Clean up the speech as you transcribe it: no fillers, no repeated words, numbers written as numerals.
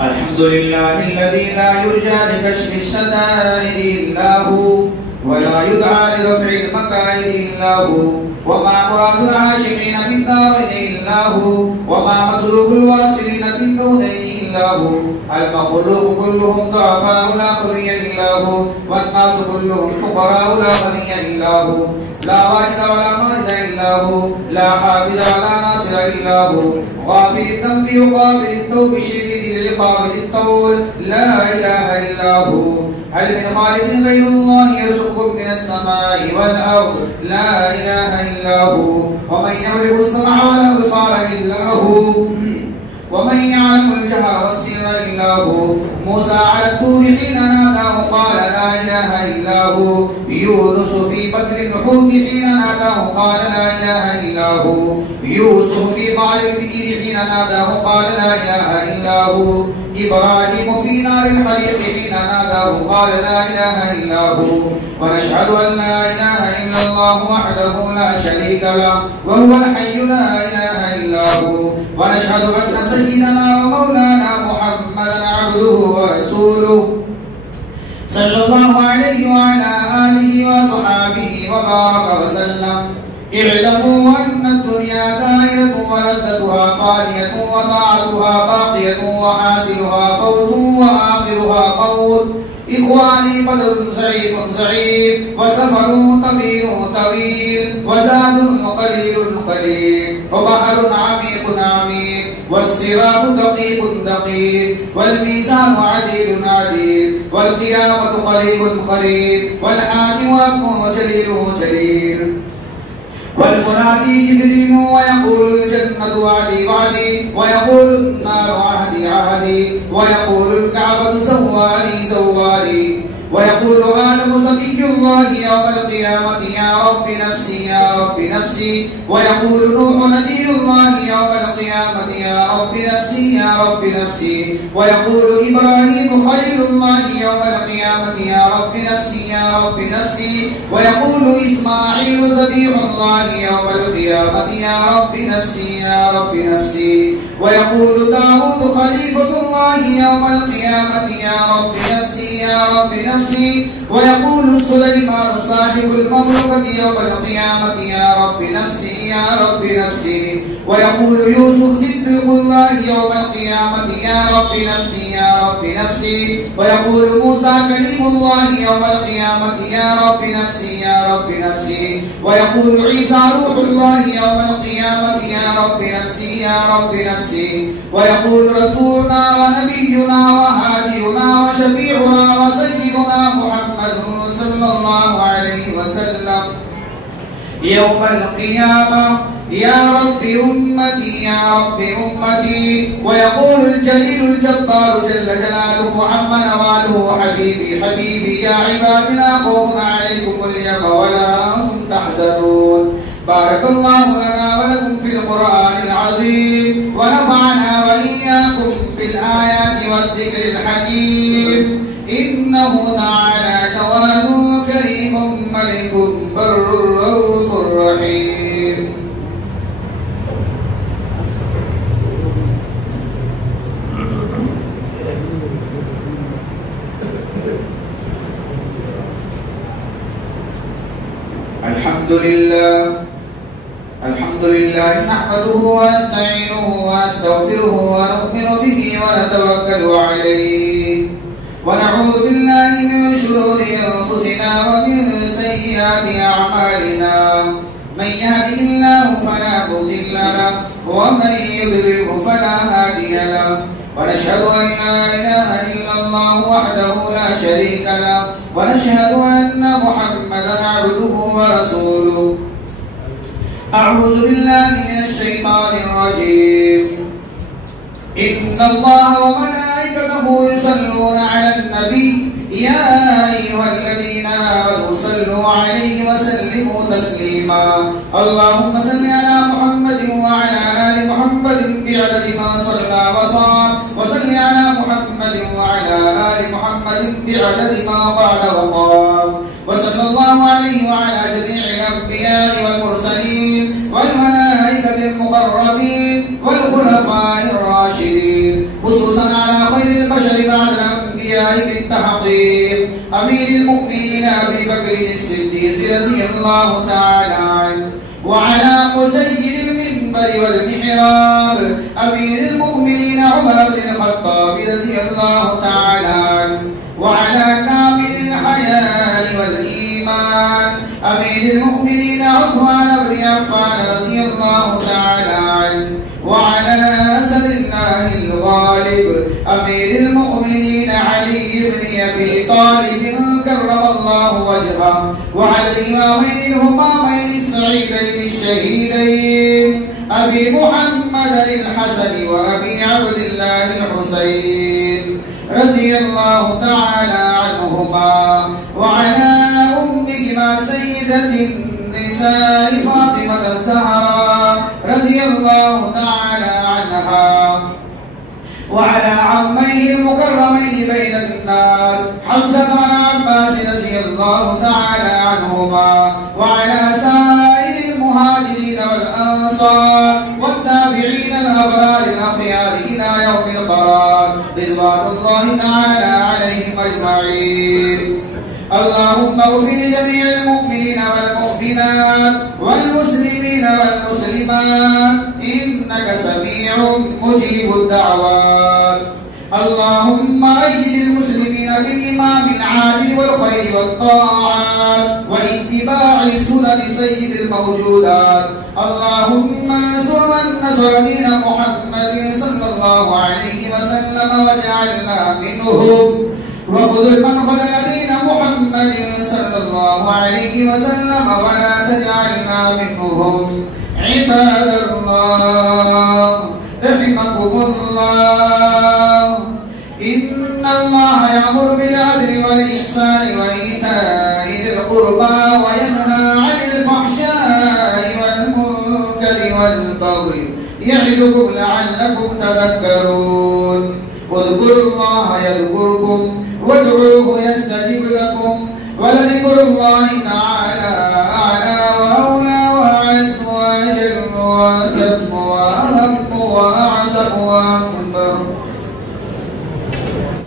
الحمد لله الذي لا يرجى لكشف الشدائد إلا هو ولا يدعى لرفع المكائد إلا هو وما مراد العاشقين في الدارين إلا هو وما مطلوب الواصلين في الكونين إلا هو المخلوق كلهم ضعفاء لا قوي إلا هو والناس كلهم فقراء لا غني إلا هو لا واجد ولا مارد إلا هو لا حافظ ولا ناصر إلا هو غافر الذنب يقابل التوب شديد العقاب الطول لا إله إلا هو هل من خالق غير الله يرزقكم من السماء والأرض لا إله إلا هو ومن يملك السمع والأبصار إلا هو ومن يعلم الجهر والسر إلا هو موسى على الطور حين ناداه قال لا إله إلا هو يونس في بطن الحوت حين ناداه قال لا إله إلا هو يوسف في قعر البئر حين ناداه قال لا إله إلا هو إبراهيم في نار الحريق حين ناداه قال لا إله إلا هو ونشهد أن لا إله إلا الله وحده لا شريك له وهو الحي لا إله إلا هو ونشهد أن سيدنا ومولانا محمدا عبده ورسوله صلى الله عليه وعلى آله وصحابه وبارك وسلم اعلموا أن الدنيا دائرة ولذتها فانية وطاعتها باقية وحاصلها فوت وآخرها موت إخواني بدر زعيف وسفر طويل وزاد قليل وبحر عميق والصراط دقيق والميزان عديل والقيامة قريب والحاكم رب جليل والمنادي جبريل ويقول الجنة وعدي ويقول النار عهدي ويقول الكعبة زواري ويقول آدم صفي الله يوم القيامة يا رب نفسي ويقول نوح نبي الله يوم القيامة يا رب نفسي ويقول إبراهيم خليل الله يوم القيامة يا رب نفسي ويقول إسماعيل ذبيح الله يوم القيامة يا رب نفسي ويقول داود خليفة الله يوم القيامة يا رب نفسي ويقول سليمان صاحب المملكة يوم القيامة يا رب نفسي ويقول يوسف صديق الله يوم القيامة يا رب نفسي ويقول موسى كليم الله يوم القيامة يا رب نفسي ويقول عيسى روح الله يوم القيامة يا رب نفسي ويقول رسولنا ونبينا وهادينا وشفيعنا وسيدنا محمد صلى الله عليه وسلم يوم القيامة يا رب أمتي ويقول الجليل الجبار جل جلاله عم نواله حبيبي يا عباد لا خوف عليكم اليوم ولا أنتم تحزنون بارك الله لنا ولكم في القرآن العظيم ونفعنا وإياكم بالآيات والذكر الحكيم إنه تعالى جواد كريم ملك بر رؤوف رحيم. الحمد لله نحمده ونستعينه ونستغفره ونؤمن به ونتوكل عليه ونعوذ بالله من شرور أنفسنا ومن سيئات أعمالنا من يهده الله فلا مضل له ومن يضلله فلا هادي له ونشهد أن لا إله إلا الله وحده لا شريك له ونشهد أن محمدا عبده ورسوله. أعوذ بالله من الشيطان الرجيم. إن الله وملائكته يصلون على النبي يا أيها الذين آمنوا صلوا عليه وسلموا تسليما. اللهم صل على محمد وعلى آل محمد بعدد ما صلى وصام وصل على محمد وعلى آل محمد بعدد ما قال وقام وصلى الله عليه وعلى جميع الأنبياء والمرسلين والملائكة المقربين والخلفاء التحقيق أمير المؤمنين أبي بكر الصديق رضي الله تعالى عنه، وعلى مزين المنبر والمحراب أمير المؤمنين عمر بن الخطاب رضي الله تعالى عنه، وعلى كامل الحياء والإيمان أمير المؤمنين عثمان بن عفان رضي الله تعالى عنه، وعلى أسد الله الغالب أمير المؤمنين علي بن أبي طالب كرم الله وجهه، وعلى الإمامين الهمامين السعيدين الشهيدين أبي محمد الحسن وأبي عبد الله الحسين رضي الله تعالى عنهما، وعلى أمهما سيدة النساء فاطمة الزهراء رضي الله تعالى عنها، وعلى عميه المكرمين بين الناس حمزة والعباس رضي الله تعالى عنهما، وعلى سائر المهاجرين والأنصار والتابعين الأبرار الأخيار إلى يوم القرار رضوان الله تعالى عليهم أجمعين. اللهم اغفر لجميع المؤمنين والمؤمنات والمسلمين والمسلمات إنك سميع مجيب الدعوات. اللهم أيد المسلمين بالإمام العادل والخير والطاعات واتباع سنن سيد الموجودات. اللهم انصر من نصر دين محمد صلى الله عليه وسلم واجعلنا منهم، وخذل من خذل دين محمد صلى الله عليه وسلم ولا تجعلنا منهم. عباد الله رحمكم الله، إن الله يأمر بالعدل والإحسان وإيتاء ذي القربى وينهى عن الفحشاء والمنكر والبغي يعظكم لعلكم تذكرون. واذكروا الله يذكركم وادعوه يستجب لكم ولذكر الله تعالى